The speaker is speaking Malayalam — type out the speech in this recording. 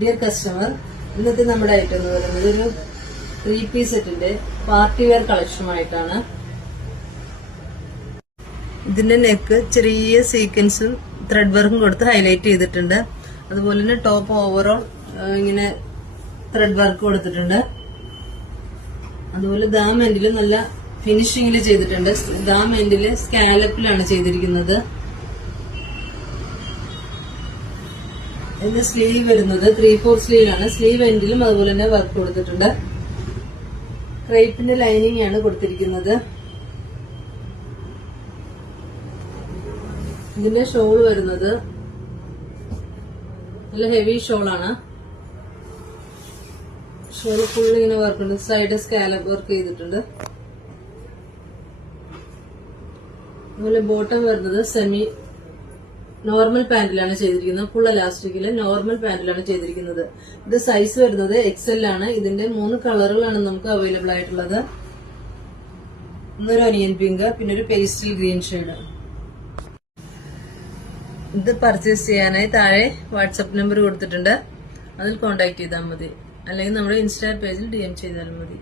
ഡിയർ കസ്റ്റമർ, ഇന്നത്തെ നമ്മുടെ ഐറ്റം എന്ന് പറയുന്നത് ഒരു 3-piece സെറ്റിന്റെ പാർട്ടി വെയർ കളക്ഷനുമായിട്ടാണ്. ഇതിന്റെ നെക്ക് ചെറിയ സീക്വൻസും ത്രെഡ് വർക്കും കൊടുത്ത് ഹൈലൈറ്റ് ചെയ്തിട്ടുണ്ട്. അതുപോലെ തന്നെ ടോപ്പ് ഓവറോൾ ഇങ്ങനെ ത്രെഡ് വർക്ക് കൊടുത്തിട്ടുണ്ട്. അതുപോലെ ദാം എൻഡിൽ നല്ല ഫിനിഷിംഗിൽ ചെയ്തിട്ടുണ്ട്. ദാം എൻഡില് സ്കാലപ്പിലാണ് ചെയ്തിരിക്കുന്നത്. ഇതിന്റെ സ്ലീവ് വരുന്നത് 3/4 സ്ലീവാണ്. സ്ലീവ് എൻഡിലും അതുപോലെ തന്നെ വർക്ക് കൊടുത്തിട്ടുണ്ട്. ക്രേപ്പിന്റെ ലൈനിങ് ആണ് കൊടുത്തിരിക്കുന്നത്. ഇതിന്റെ ഷോൾ വരുന്നത് നല്ല ഹെവി ഷോളാണ്. ഷോൾ ഫുൾ ഇങ്ങനെ വർക്ക് ഉണ്ട്. സൈഡ് സ്കാലപ്പ് വർക്ക് ചെയ്തിട്ടുണ്ട്. അതുപോലെ ബോട്ടം വരുന്നത് സെമി നോർമൽ പാന്റിലാണ് ചെയ്തിരിക്കുന്നത്. ഫുൾ എലാസ്റ്റിക്കില് നോർമൽ പാന്റിലാണ് ചെയ്തിരിക്കുന്നത്. ഇത് സൈസ് വരുന്നത് XL ആണ്. ഇതിന്റെ 3 കളറുകളാണ് നമുക്ക് അവൈലബിൾ ആയിട്ടുള്ളത്. ഒന്നൊരു ഒനിയൻ പിങ്ക്, പിന്നെ ഒരു പേസ്റ്റൽ ഗ്രീൻ ഷെയ്ഡ്. ഇത് പർച്ചേസ് ചെയ്യാനായി താഴെ വാട്സ്ആപ്പ് നമ്പർ കൊടുത്തിട്ടുണ്ട്. അതിൽ കോൺടാക്ട് ചെയ്താൽ മതി. അല്ലെങ്കിൽ നമ്മുടെ ഇൻസ്റ്റാ പേജിൽ DM ചെയ്താലും മതി.